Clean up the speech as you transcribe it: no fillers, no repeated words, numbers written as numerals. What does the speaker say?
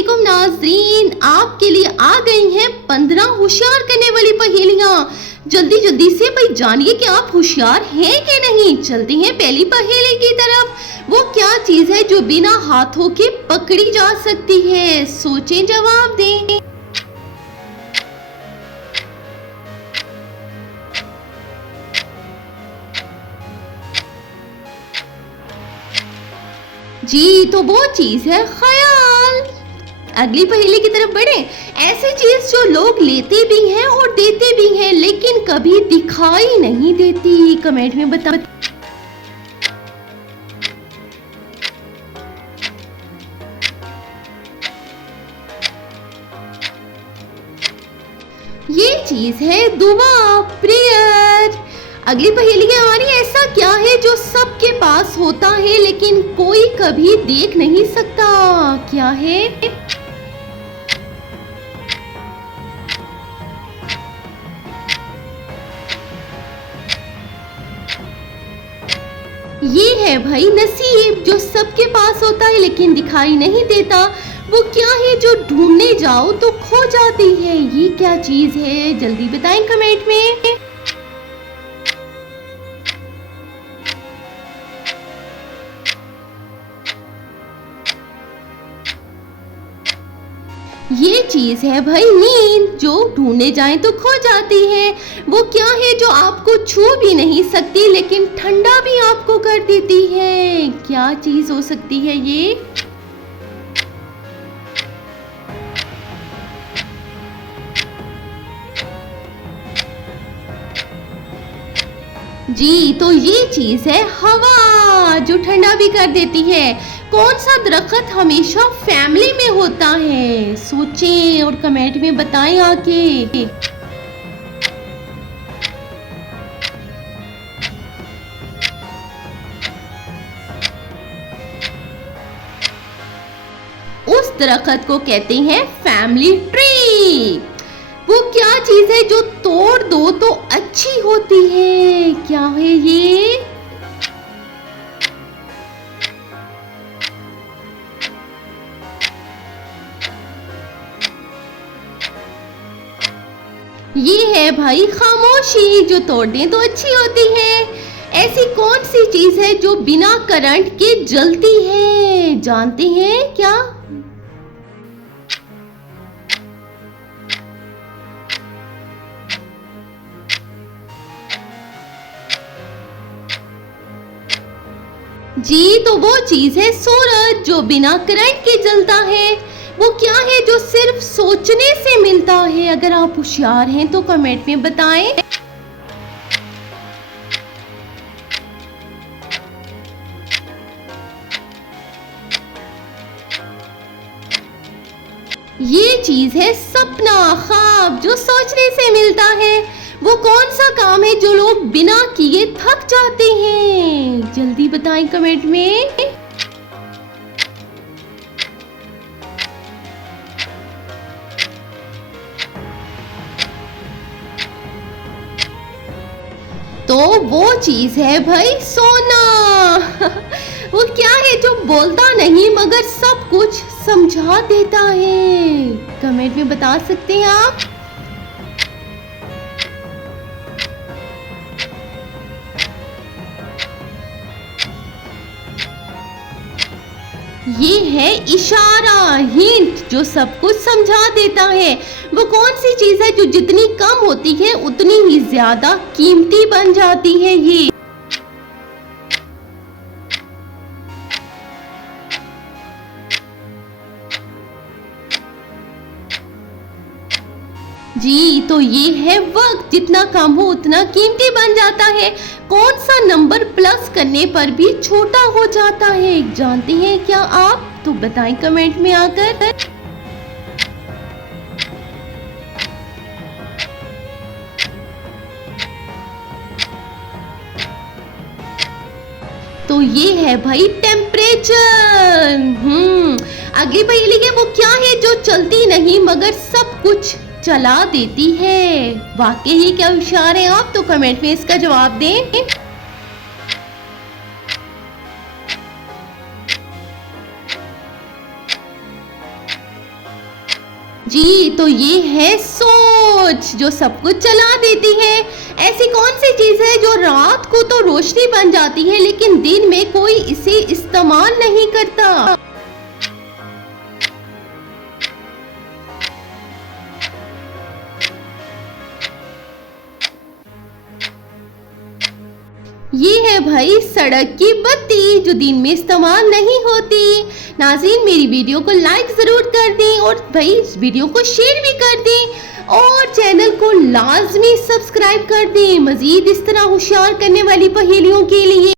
अस्सलामुअलैकुम नाज़रीन, आपके लिए आ गई हैं 15 होशियार करने वाली पहेलियां। जल्दी जल्दी से भाई जानिए कि आप होशियार हैं कि नहीं। चलते हैं पहली पहेली की तरफ। वो क्या चीज़ है जो बिना हाथों के पकड़ी जा सकती है? सोचें, जवाब दें। जी, तो वो चीज है ख्याल। अगली पहेली की तरफ बढ़े। ऐसी चीज जो लोग लेते भी हैं और देते भी हैं लेकिन कभी दिखाई नहीं देती। कमेंट में बता। ये चीज है दुआ, प्रेयर। अगली पहेली है हमारी। ऐसा क्या है जो सबके पास होता है लेकिन कोई कभी देख नहीं सकता? क्या है? ये है भाई नसीब, जो सबके पास होता है लेकिन दिखाई नहीं देता। वो क्या है जो ढूंढने जाओ तो खो जाती है? ये क्या चीज है? जल्दी बताएं कमेंट में। ये चीज है भाई नींद, जो ढूंढने जाए तो खो जाती है। वो क्या है जो आपको छू भी नहीं सकती लेकिन ठंडा भी आपको कर देती है? क्या चीज हो सकती है ये? जी, तो ये चीज है हवा, जो ठंडा भी कर देती है। कौन सा दरख्त हमेशा फैमिली में होता है? सोचें और कमेंट में बताएं आके। उस दरख्त को कहते हैं फैमिली ट्री। वो क्या चीज है जो तोड़ दो तो अच्छी होती है? क्या है ये? ये है भाई खामोशी, जो तोड़ दें तो अच्छी होती है। ऐसी कौन सी चीज है जो बिना करंट के जलती है? जानते हैं क्या? जी, तो वो चीज है सूरज, जो बिना करंट के जलता है। वो क्या है जो सिर्फ सोचने से मिलता है? अगर आप होशियार हैं तो कमेंट में बताएं। ये चीज है सपना, ख्वाब, जो सोचने से मिलता है। वो कौन सा काम है जो लोग बिना किए थक जाते हैं? जल्दी बताएं कमेंट में। तो वो चीज है भाई सोना। वो क्या है जो बोलता नहीं मगर सब कुछ समझा देता है? कमेंट में बता सकते हैं आप। ये है इशारा, हिंट, जो सब कुछ समझा देता है। वो कौन सी चीज है जो जितनी कम होती है उतनी ही ज्यादा कीमती बन जाती है? ये जी, तो ये है वक्त, जितना कम हो उतना कीमती बन जाता है। कौन सा नंबर प्लस करने पर भी छोटा हो जाता है? जानते हैं क्या आप? तो बताएं कमेंट में आकर। तो ये है भाई टेम्परेचर। अगली पहेली है। वो क्या है जो चलती नहीं मगर सब कुछ चला देती है? वाकई ही क्या होशियार हैं आप? तो कमेंट में इसका जवाब दें। जी, तो ये है सोच जो सब कुछ चला देती है। ऐसी कौन सी चीज है जो रात को तो रोशनी बन जाती है लेकिन दिन में कोई इसे इस्तेमाल नहीं करता? ये है भाई सड़क की बत्ती जो दिन में इस्तेमाल नहीं होती। नाज़रीन, मेरी वीडियो को लाइक जरूर कर दें और भाई इस वीडियो को शेयर भी कर दें और चैनल को लाजमी सब्सक्राइब कर दें मजीद इस तरह होशियार करने वाली पहेलियों के लिए।